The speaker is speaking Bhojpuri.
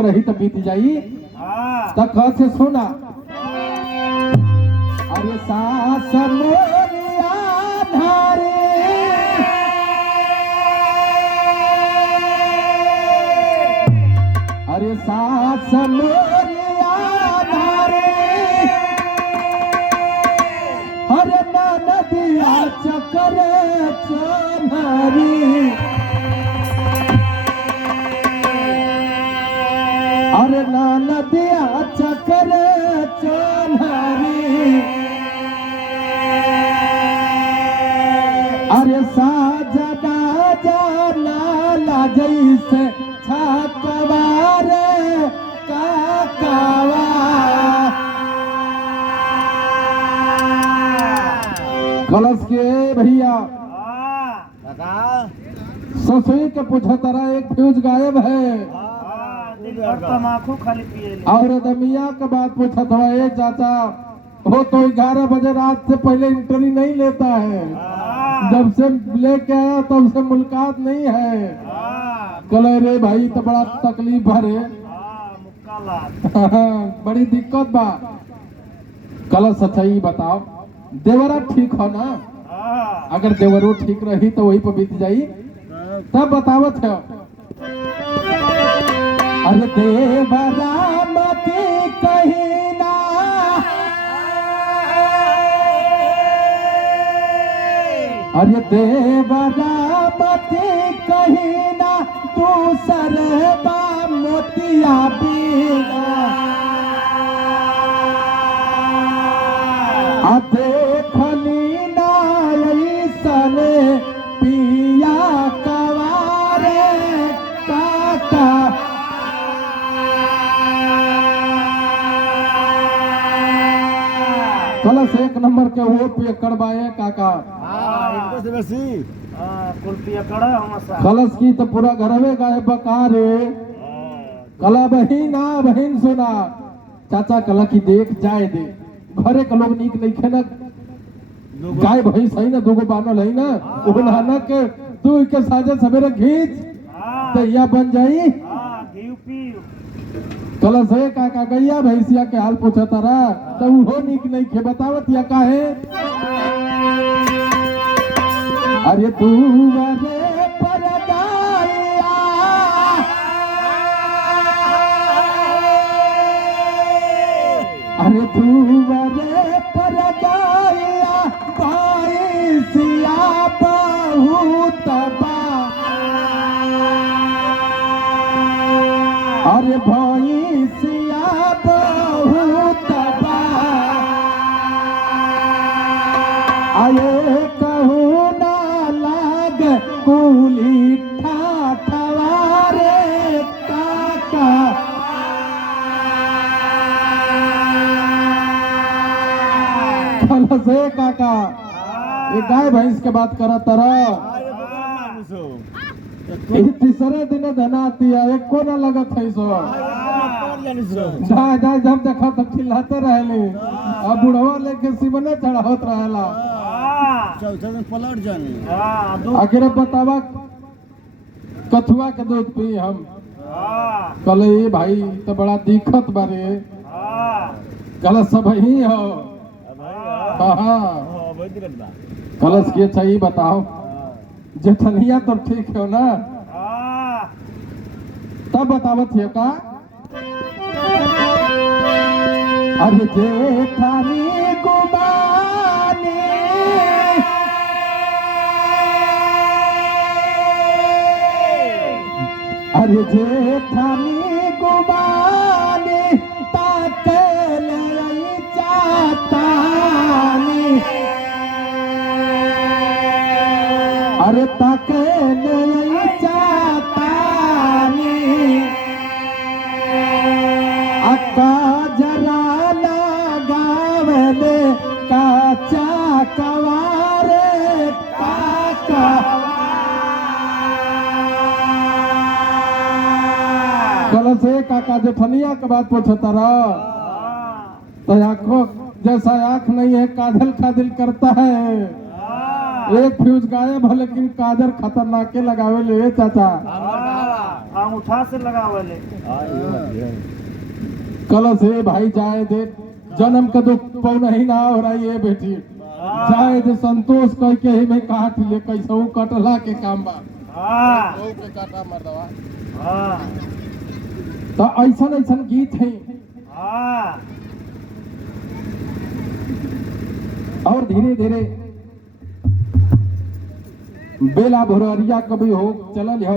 रही तो बीत जाई तक से सुना। अरे सास मोरिया धारे अरे सास मोरिया धारे हरे नदिया चकर चनरी अरे नदिया चकर चनरी अरे साजना जाना जैसे छकवार काकावा कलश के भैया ससुई के पूछा तारा एक फ्यूज गायब है तमाकू खाली पिए और दमिया के बात पूछा था ये चाचा वो तो 11 बजे रात से पहले इंटरव्यू नहीं लेता है, जब से लेके आया तब से मुलाकात नहीं है। कल रे भाई तो बड़ा तकलीफ भरे बड़ी दिक्कत बा। कल सच्चाई बताओ देवरा ठीक हो ना? अगर देवरो ठीक रही तो वही पर बीत जाई तब बतावत है। अरे देवरा मती कहीं ना अरे देवरा मती कहीं ना दूसर बा मोतिया बीना देखली ना सने पिया कवारे काका कलश एक नंबर के वो पे करवाए काका कलश की तो पूरा घर में गाय बकारे कला बहिना बहिन सुना चाचा कला की देख जाए दे घरे के लोग नीक नहीं खेना गाय भैंस है ना दूगो बानल है ना उन्हाना के तू के साजे सवेरे घींच तो यह बन जाई कलश है काका गैया भैंसिया के हाल पूछा तारा तो वो नीक नहीं खे बतावत या काहे। अरे तू रे परदारिया अरे तू रे परदारिया भैंसिया बहुत बा अरे भैंसिया बहुत बा आये कहूँ ना लाग कुली ठाठवारे काका से काका ये गाय भैंस के बात करा तरह तीसरे दिन धनाती है एक को ना लगत है सो जा जा जब देखा तब चिल्लाते रहली अब बुढ़वा लेके सिमने चढ़ावत रहला पलट जाने आखिर बतावा कथुआ के दूध पी हम कल ये भाई तो बड़ा दिक्कत बारे कल सब ही हो कलश के चाहिए बताओ जेठनिया तो ठीक हो ना तब बतावत है का। अरे जेठानी गुबानी अरे जेठानी गुबानी ताकल चातानी अरे ताकल चातानी अक्का जरा लगावले काचा कवारे काका कल से काका जेठनिया के बात पूछता रहा तो आंखों जैसा आंख नहीं है काजल काजल करता है एक फ्यूज गायब है लेकिन काजर खतरनाक लगावे ले चाचा। उठा से लगावले कल से भाई जाए दे, जन्म का दुख पौना ही ना हो रही है बेटी, जाए दे संतोष कह के ही में काट ले, कैसे कटला के काम बा के काटा मर्दवा। तो ऐसा ऐसा गीत है और धीरे धीरे बेला भोररिया कभी हो चलल हो